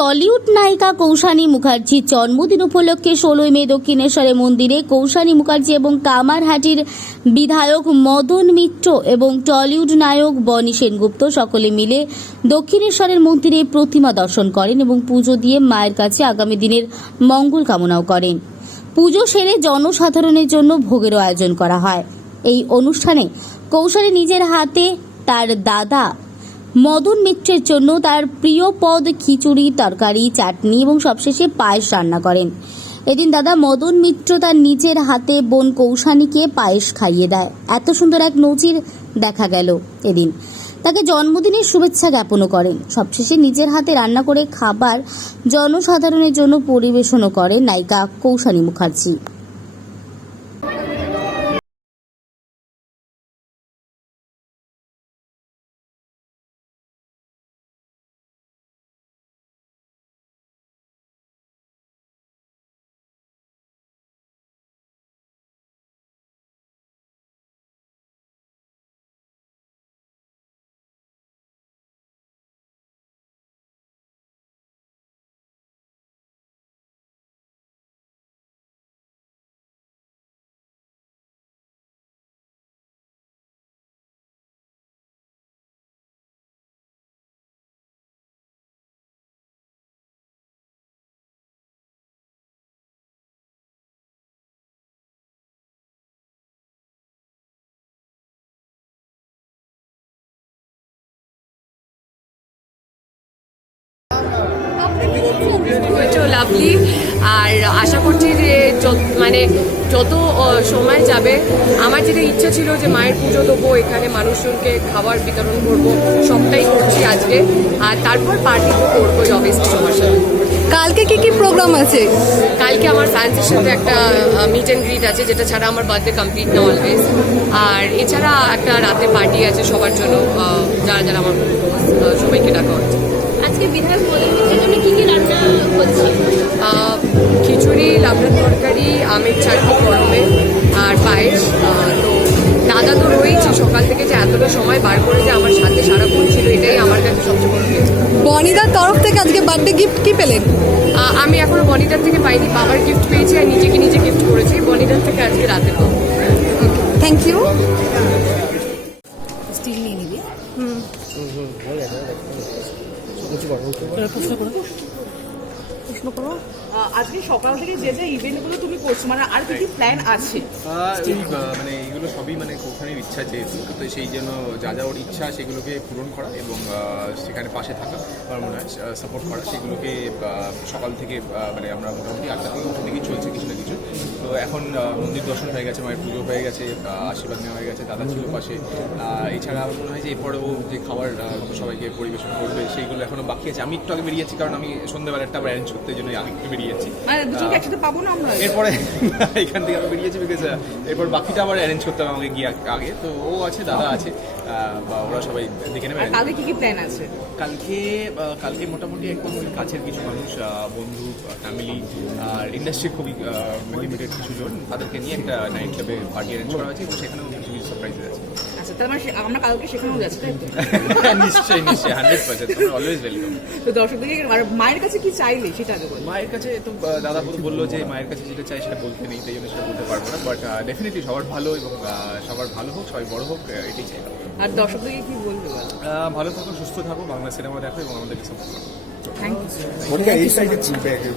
Tollywood নায়িকা কৌশানী মুখার্জির জন্মদিন উপলক্ষে ষোলোই মে দক্ষিণেশ্বরের মন্দিরে কৌশানী মুখার্জি এবং কামারহাটির বিধায়ক মদন মিত্র এবং টলিউড নায়ক বনি সেনগুপ্ত সকলে মিলে দক্ষিণেশ্বরের মন্দিরে প্রতিমা দর্শন করেন এবং পুজো দিয়ে মায়ের কাছে আগামী দিনের মঙ্গল কামনাও করেন। পুজো সেরে জনসাধারণের জন্য ভোগেরও আয়োজন করা হয়। এই অনুষ্ঠানে কৌশলী নিজের হাতে, তার দাদা মদন মিত্রের জন্য তার প্রিয় পদ খিচুড়ি, তরকারি, চাটনি এবং সবশেষে পায়েস রান্না করেন। এদিন দাদা মদন মিত্র তার নিজের হাতে বোন কৌশানীকে পায়েস খাইয়ে দেয়। এত সুন্দর এক নজির দেখা গেল এদিন। তাকে জন্মদিনের শুভেচ্ছা জ্ঞাপনও করেন। সবশেষে নিজের হাতে রান্না করে খাবার জনসাধারণের জন্য পরিবেশনও করেন নায়িকা কৌশানী মুখার্জি। লাভলি আর আশা করছি যে যত- মানে যত সময় যাবে আমার যেটা ইচ্ছা ছিল যে মায়ের পুজো দেবো এখানে মানুষজনকে খাবার বিতরণ করব সবটাই করছি আজকে। আর তারপর পার্টি তো করবোই অবভিয়াসলি সবার সাথে। কালকে কি কি প্রোগ্রাম আছে? কালকে আমার ফ্যান্সের সাথে একটা মিট অ্যান্ড গ্রিট আছে যেটা ছাড়া আমার বার্থডে কমপ্লিট না অলওয়েজ আর এছাড়া একটা রাতে পার্টি আছে সবার জন্য যারা যারা আমার সবাইকে ডাকা হচ্ছে। আজকে বিধায়ক জন্য কি কি রান্না হচ্ছে চাটনি গরমে আর পায়েস তো দাদা তো রয়েছে সকাল থেকে যে এতটা সময় বার করে যে আমার সাথে সারাক্ষণ ছিল এটাই আমার কাছে সবচেয়ে বড়। বনিদার তরফ থেকে আজকে বার্থডে গিফট কি পেলেন আমি এখনও বনিটার থেকে পাইনি বাবার গিফট পেয়েছি আর নিজেকে নিজে গিফট করেছি বনিটার থেকে আজকে রাতে পাবো। থ্যাংক ইউ আহ, আজকে সকাল থেকে যে যে ইভেন্টগুলো তুমি করছ মানে আর কি কি প্ল্যান আছে? মানে এগুলো সবই মানে কৌশানীর ইচ্ছা যেহেতু তো সেই জন্য যা যা ওর ইচ্ছা সেগুলোকে পূরণ করা এবং সেখানে পাশে থাকা আমার মনে হয় সাপোর্ট করা সেগুলোকে সকাল থেকে মানে আমরা মোটামুটি আটটা থেকে উঠে থেকেই চলছে কিছু না কিছু। তো এখন মন্দির দর্শন হয়ে গেছে মায়ের পুজো হয়ে গেছে আশীর্বাদ নেওয়া হয়ে গেছে দাদা ছিল পাশে। এছাড়া আমার মনে হয় যে এরপরেও যে খাবার সবাইকে পরিবেশন করবে সেইগুলো এখনও বাকি আছে। আমি একটু আগে বেরিয়েছি কারণ আমি সন্ধ্যেবেলাটা আবার অ্যারেঞ্জ করতে জন্য একটু বেরিয়েছি। মানে এরপরে এখান থেকে আমি বেরিয়েছি বিকজ এরপর বাকিটা আবার অ্যারেঞ্জ করতে হবে আমাকে গিয়ে আগে তো ও আছে দাদা আছে বা ওরা সবাই দেখে নেবে। কালকে কি কি প্ল্যান আছে? কালকে কালকে মোটামুটি একদম কাছের কিছু মানুষ বন্ধু ফ্যামিলি আর ইন্ডাস্ট্রির খুবই লিমিটেড কিছু জন তাদেরকে নিয়ে একটা নাইট ক্লাবে পার্টি অ্যারেঞ্জ করা হয়েছে এবং সেখানেও কিছু কিছু সারপ্রাইজেস আছে। মানে আমরা কালকে সেখানেও যাচ্ছি তাই নিশ্চয়ই নিশ্চয়ই হান্ড্রেড পার্সেন্ট অলওয়েজ ওয়েলকাম তো দর্শকদেরকে আর মায়ের কাছে কি চাইলে সেটা আগে মায়ের কাছে তো দাদা বলল যে মায়ের কাছে যেটা চাই সেটা বলতে নেই তাই জন্য সেটা বলতে পারব না বাট ডেফিনেটলি সবার ভালো এবং আহ, সবার ভালো হোক সবাই বড় হোক এটাই চাই। আর দর্শকদেরকে কি বলবে বলো? আহ, ভালো থাকো সুস্থ থাকো বাংলা সিনেমা দেখো এবং আমাদেরকে সাপোর্ট করো থ্যাংক ইউ